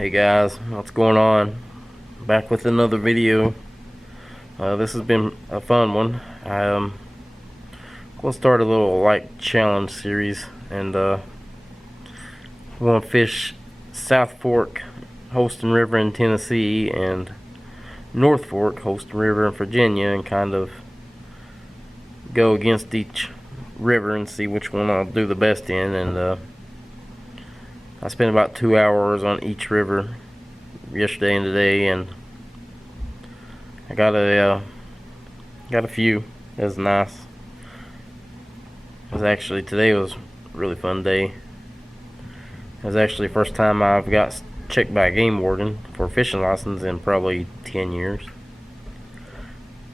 Hey guys, what's going on? Back with another video. This has been a fun one. I'm gonna start a little challenge series, and we're gonna fish South Fork Holston River in Tennessee and North Fork Holston River in Virginia, and kind of go against each river and see which one I'll do the best in. And I spent about 2 hours on each river yesterday and today, and I got a few. It was nice. Today was a really fun day. It was actually the first time I've got checked by a game warden for a fishing license in probably 10 years.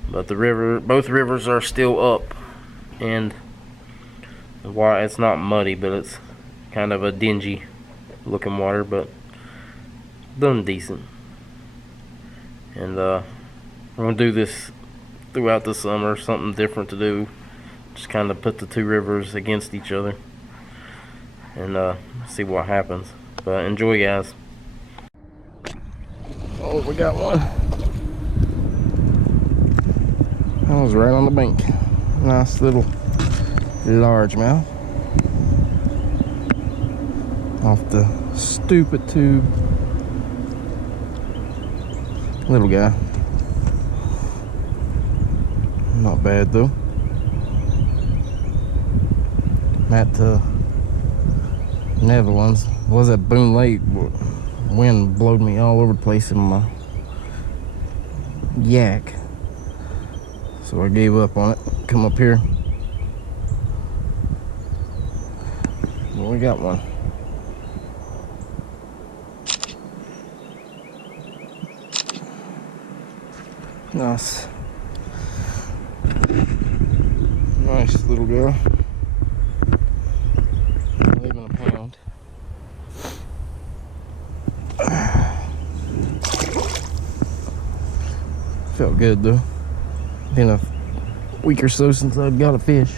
But both rivers are still up, and it's not muddy, but it's kind of a dingy looking water, but done decent. And I'm gonna do this throughout the summer, something different to do, just kind of put the two rivers against each other and see what happens. But enjoy, guys. Oh, we got one. That was right on the bank. Nice little largemouth off the stupid tube. Little guy. Not bad though. I'm at Netherlands. Was at Boone Lake. Wind blowed me all over the place in my yak, so I gave up on it. Come up here. Well, we got one. Nice. Nice little girl. Not even a pound. Felt good though. Been a week or so since I've got a fish.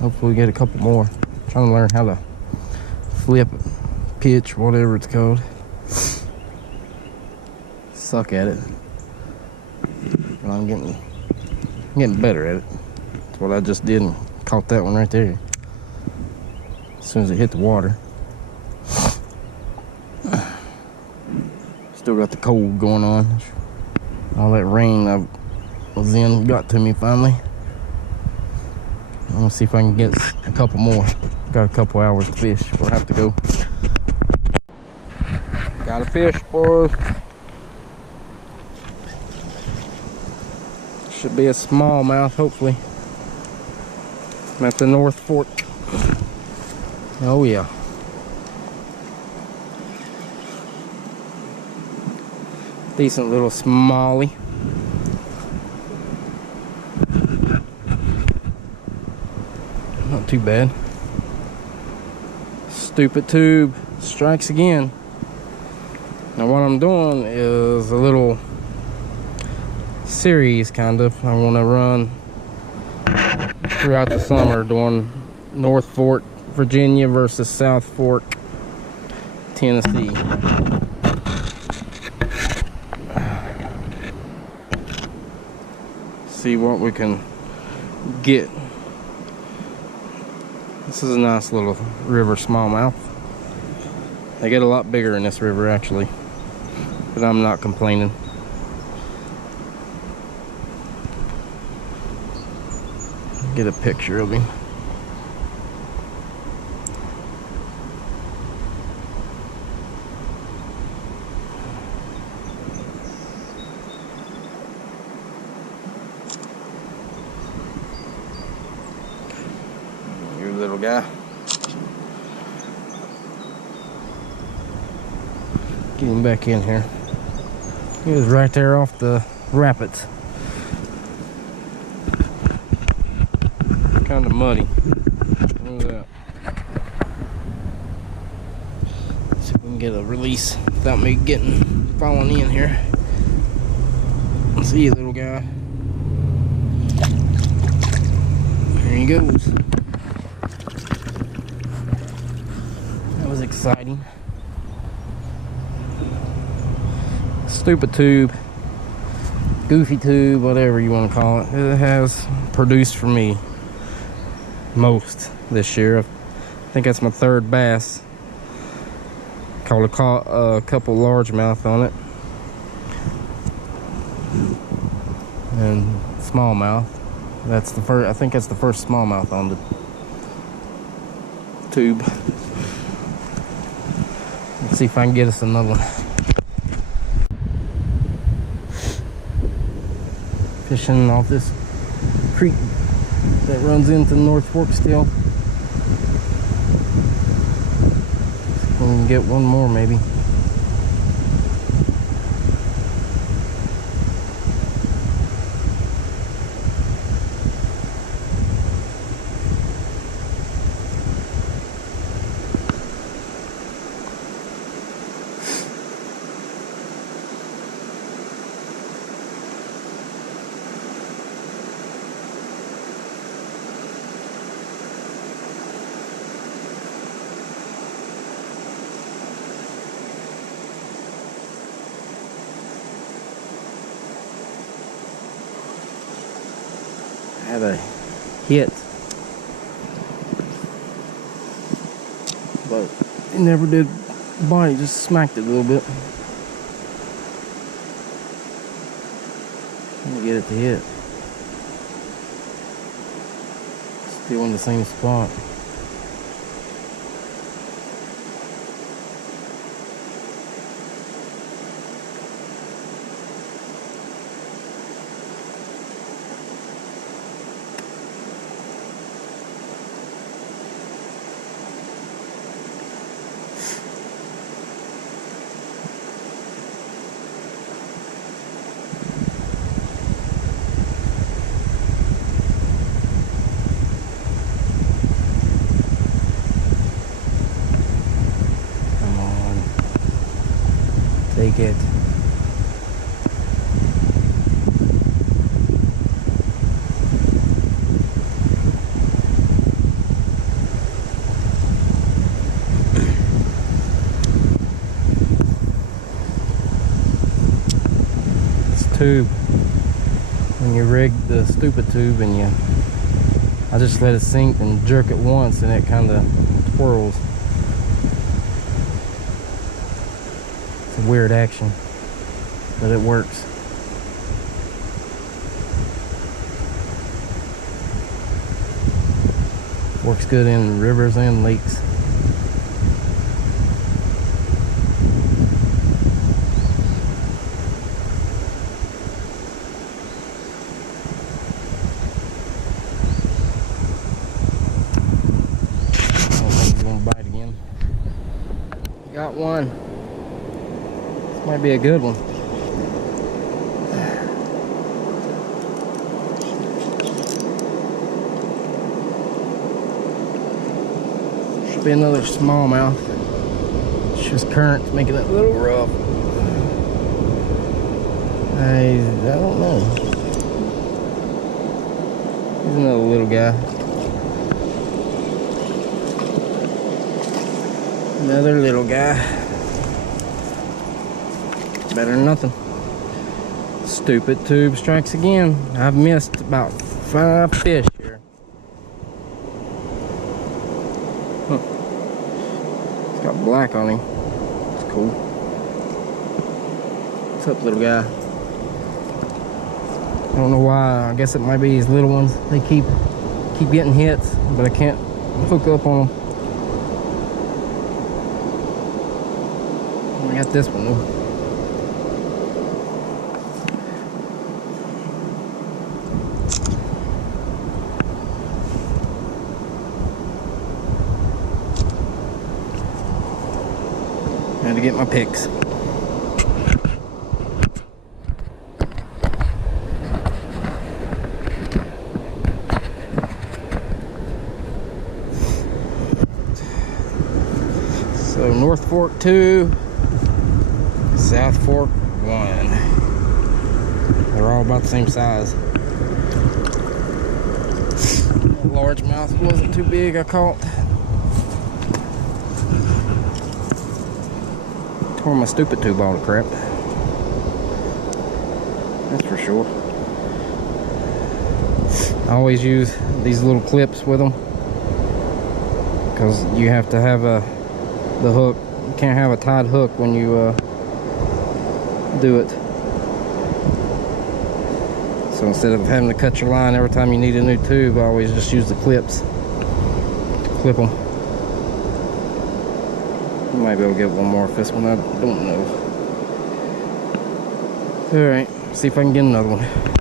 Hopefully we get a couple more. Trying to learn how to flip, pitch, whatever it's called. Suck at it. But I'm getting better at it. That's what I just did, and caught that one right there as soon as it hit the water. Still got the cold going on. All that rain I was in got to me finally. I'm gonna see if I can get a couple more. Got a couple hours to fish before I have to go. Got a fish, boys. Should be a smallmouth, hopefully. I'm at the North Fork. Oh yeah. Decent little smallie. Not too bad. Stupid tube strikes again. Now what I'm doing is a little series, kind of. I want to run throughout the summer doing North Fork, Virginia versus South Fork, Tennessee. See what we can get. This is a nice little river smallmouth. They get a lot bigger in this river actually, but I'm not complaining. Get a picture of him. You little guy. Get him back in here. He was right there off the rapids. Kind of muddy. Look at that. See if we can get a release without me falling in here. See you, little guy. There he goes. That was exciting. stupid tube, goofy tube, whatever you want to call it. It has produced for me most this year. I think that's my third bass. Caught a couple largemouth on it and smallmouth. That's the first. I think that's the first smallmouth on the tube. Let's see if I can get us another one. Fishing off this creek that runs into North Fork still. We can get one more maybe. Had a hit, but it never did bite, just smacked it a little bit. Trying to get it to hit. Still in the same spot. Take it. This tube, when you rig the stupid tube and I just let it sink and jerk it once and it kind of twirls. Weird action, but it works. Works good in rivers and lakes. I don't think he's gonna bite again. Got one. Might be a good one. Should be another smallmouth. It's just current making it a little rough. I don't know. Here's another little guy. Another little guy. Better than nothing. Stupid tube strikes again. I've missed about 5 fish here. Huh. It's got black on him. It's cool. What's up, little guy? I don't know why. I guess it might be these little ones. They keep getting hits, but I can't hook up on them. I got this one though. Had to get my picks. So North Fork 2, South Fork 1. They're all about the same size. Largemouth wasn't too big, I caught. Tore my stupid tube all the crap. That's for sure. I always use these little clips with them because you have to have the hook. You can't have a tied hook when you do it. So instead of having to cut your line every time you need a new tube, I always just use the clips to clip them. Maybe I'll get one more if this one, I don't know. Alright, see if I can get another one.